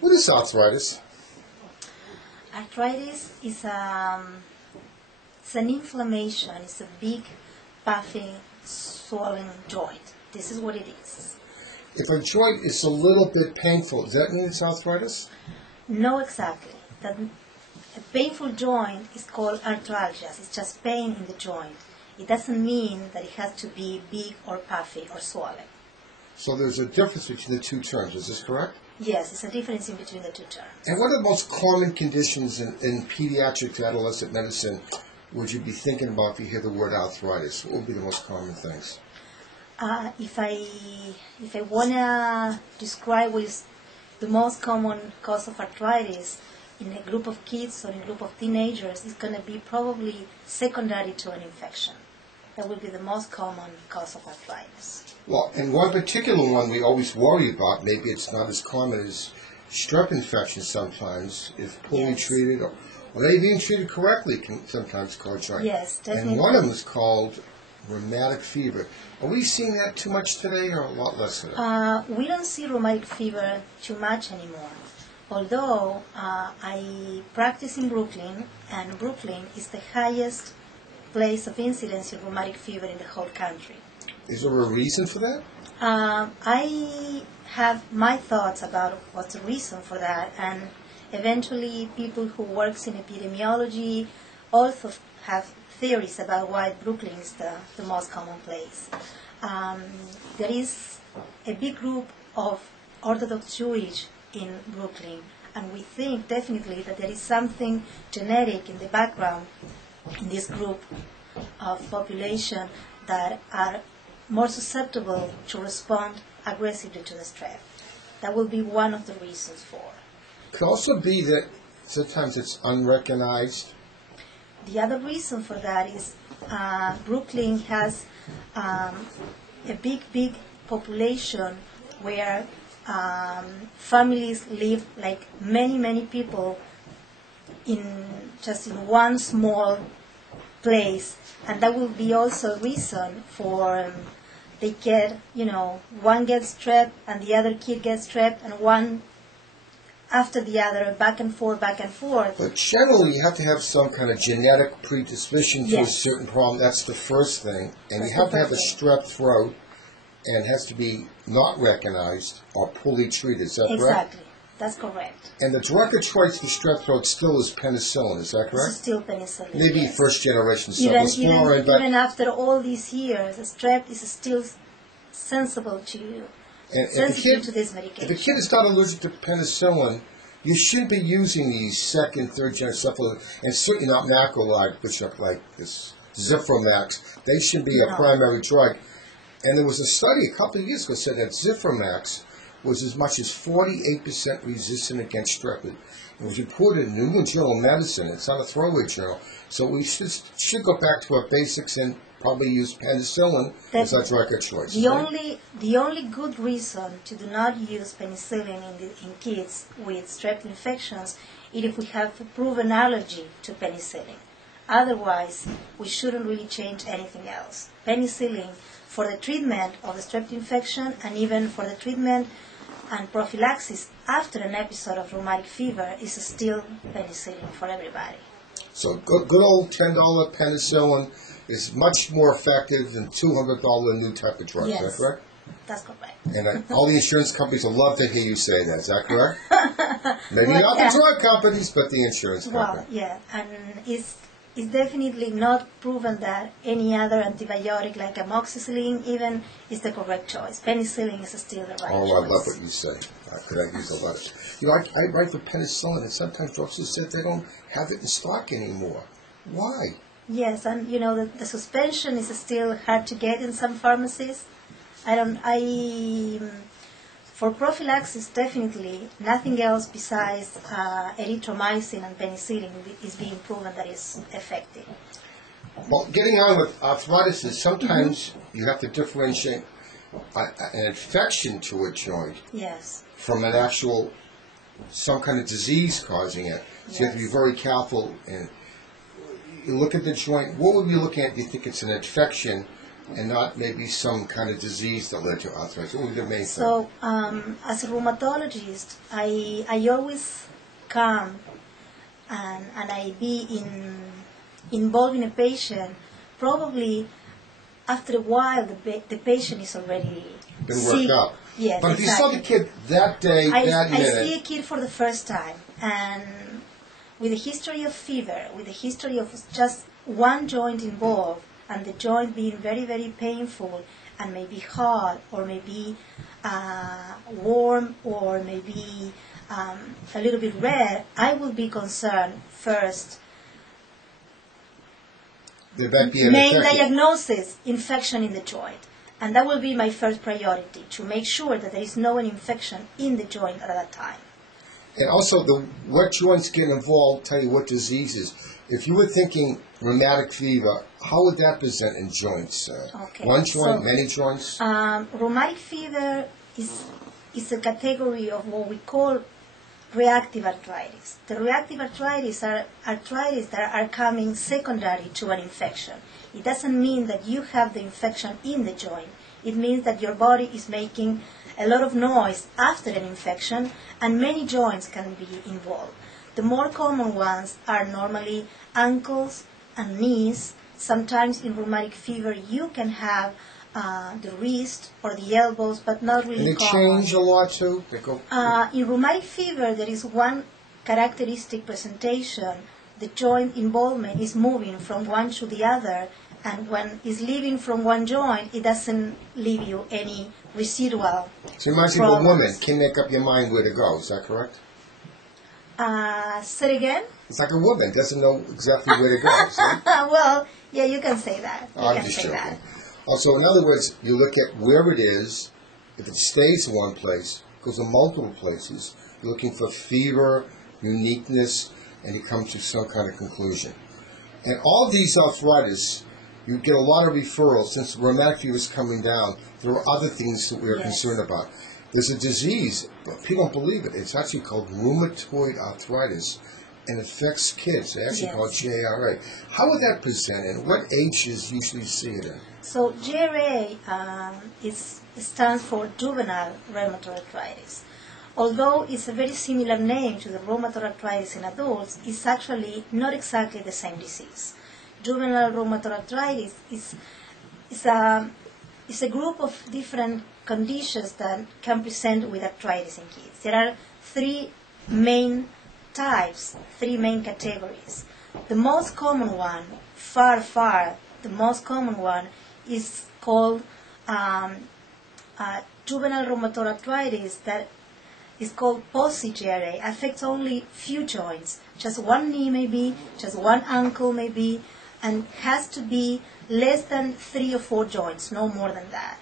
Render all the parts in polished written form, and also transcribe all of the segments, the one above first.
What is arthritis? Arthritis is it's an inflammation. It's a big, puffy, swollen joint. This is what it is. If a joint is a little bit painful, does that mean it's arthritis? No, exactly. A painful joint is called arthralgia. It's just pain in the joint. It doesn't mean that it has to be big or puffy or swollen. So there's a difference between the two terms. Is this correct? Yes, it's a difference in between the two terms. And what are the most common conditions in pediatric to adolescent medicine would you be thinking about if you hear the word arthritis? What would be the most common things? If I wanna describe what is the most common cause of arthritis in a group of kids or in a group of teenagers, it's gonna be probably secondary to an infection. That will be the most common cause of arthritis. Well, and one particular one we always worry about, maybe it's not as common as strep infection sometimes, if poorly treated or maybe being treated correctly can sometimes cause joint. Yes, definitely. And one of them is called rheumatic fever. Are we seeing that too much today or a lot less today? We don't see rheumatic fever too much anymore. Although I practice in Brooklyn, and Brooklyn is the highest place of incidence of rheumatic fever in the whole country. Is there a reason for that? I have my thoughts about what's the reason for that, and eventually people who works in epidemiology also have theories about why Brooklyn is the most common place. There is a big group of Orthodox Jewish in Brooklyn, and we think definitely that there is something genetic in the background in this group of population that are more susceptible to respond aggressively to the strep. That will be one of the reasons for. Could also be that sometimes it's unrecognized. The other reason for that is Brooklyn has a big population where families live like many people in just in one small place, and that will be also a reason for they get, one gets strep and the other kid gets strep, and one after the other, back and forth. But generally, you have to have some kind of genetic predisposition to a certain problem. That's the first thing. And you have to have a strep throat, and it has to be not recognized or poorly treated. Is that correct? Exactly. That's correct. And the drug of choice for strep throat still is penicillin. Is that correct? It's still penicillin. Maybe yes. first generation cephalosporin. Even after all these years, the strep is still sensible to to this medication. If a kid is not allergic to penicillin, you shouldn't be using these second, third generation cephalosporin, and certainly not macrolide, which are like this Zithromax. They should be a primary drug. And there was a study a couple of years ago that said that Zithromax was as much as 48% resistant against strep. It was reported in New England Journal of Medicine. It's not a throwaway journal. So we should go back to our basics and probably use penicillin as our drug of choice. The only good reason to do not use penicillin in kids with strep infections is if we have a proven allergy to penicillin. Otherwise, we shouldn't really change anything else. Penicillin for the treatment of the strep infection, and even for the treatment and prophylaxis after an episode of rheumatic fever, is still penicillin for everybody. So good old $10 penicillin is much more effective than $200 new type of drugs. Yes, is that correct? That's correct. And all the insurance companies will love to hear you say that. Is that correct? Maybe not the drug companies, but the insurance companies. Well, yeah, and it's definitely not proven that any other antibiotic like amoxicillin even is the correct choice. Penicillin is still the right choice. Oh, I love what you say. I could use a lot of it. I write for penicillin, and sometimes drugstores said they don't have it in stock anymore. Why? Yes, and the suspension is still hard to get in some pharmacies. For prophylaxis, definitely nothing else besides erythromycin and penicillin is being proven that is effective. Well, getting on with arthritis is sometimes you have to differentiate an infection to a joint from an actual, some kind of disease causing it. So you have to be very careful. And you look at the joint, what would we look at? Do you think it's an infection and not maybe some kind of disease that led to arthritis? What would be the main thing? So, as a rheumatologist, I always come and I be involved in a patient. Probably after a while, the patient is already Been sick. worked out. Yes, but if exactly. you saw the kid that day, that I minute, see a kid for the first time, and with a history of fever, with a history of just one joint involved, and the joint being very, very painful, and maybe hot, or maybe warm, or maybe a little bit red, I will be concerned first. Main diagnosis, infection in the joint. And that will be my first priority, to make sure that there is no infection in the joint at that time. And also, what joints get involved tell you what diseases. If you were thinking rheumatic fever, how would that present in joints? Okay. One joint, many joints? Rheumatic fever is a category of what we call reactive arthritis. The reactive arthritis are arthritis that are coming secondary to an infection. It doesn't mean that you have the infection in the joint. It means that your body is making a lot of noise after an infection, and many joints can be involved. The more common ones are normally ankles and knees. Sometimes in rheumatic fever you can have the wrist or the elbows, but not really common. And they change a lot too? In rheumatic fever there is one characteristic presentation. The joint involvement is moving from one to the other, and when it's leaving from one joint, it doesn't leave you any residual. So it reminds me of a woman. Can't make up your mind where to go. Is that correct? Say it again? It's like a woman doesn't know exactly where to go. See? Well, yeah, you can say that. I'm just joking. Also, in other words, you look at where it is. If it stays in one place, goes to multiple places, you're looking for fever, uniqueness, and you come to some kind of conclusion. And all these arthritis, you get a lot of referrals. Since rheumatic fever is coming down, there are other things that we're concerned about. There's a disease, but people don't believe it. It's actually called rheumatoid arthritis, and it affects kids. They actually call it JRA. How would that present, and what ages usually see it in? So JRA stands for juvenile rheumatoid arthritis. Although it's a very similar name to the rheumatoid arthritis in adults, it's actually not exactly the same disease. Juvenile rheumatoid arthritis is a group of different conditions that can present with arthritis in kids. There are three main types, three main categories. The most common one, far the most common one, is called juvenile rheumatoid arthritis that is called post-JRA, affects only few joints, just one knee maybe, just one ankle maybe, and has to be less than 3 or 4 joints, no more than that.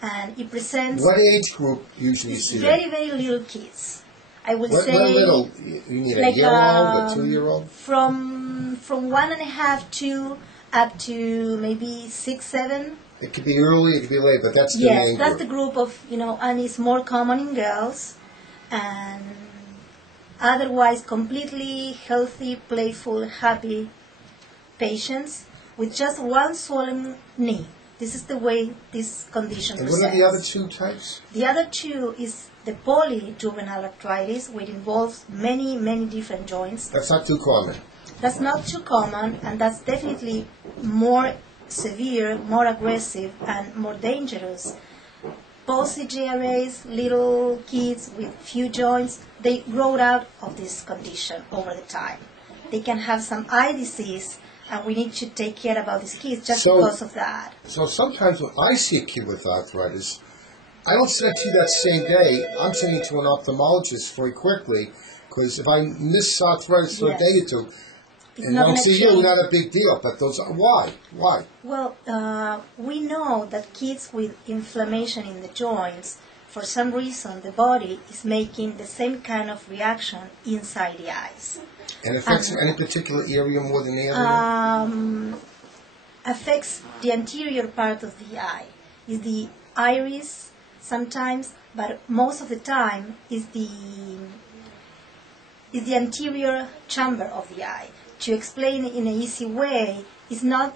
And it presents... What age group usually see that? Very, very little kids. I would say... What little? You need like, a year-old, a 2-year-old? From 1.5 to up to maybe 6, 7. It could be early, it could be late, but that's the main group. That's the group of, and it's more common in girls. And otherwise completely healthy, playful, happy patients with just one swollen knee. This is the way this condition presents. And what are the other two types? The other two is the polyjuvenile arthritis, which involves many, many different joints. That's not too common. That's not too common, and that's definitely more severe, more aggressive, and more dangerous. Post-JRAs, little kids with few joints, they grow out of this condition over the time. They can have some eye disease, and we need to take care about these kids just because of that. So sometimes when I see a kid with arthritis, I don't send it to you that same day. I'm sending it to an ophthalmologist very quickly, because if I miss arthritis for a day or two, and don't see you, not a big deal. But those are, why? Well, we know that kids with inflammation in the joints, for some reason, the body is making the same kind of reaction inside the eyes. And affects any particular area more than the other? Affects the anterior part of the eye. Is the iris sometimes, but most of the time is the anterior chamber of the eye. To explain in an easy way, it's not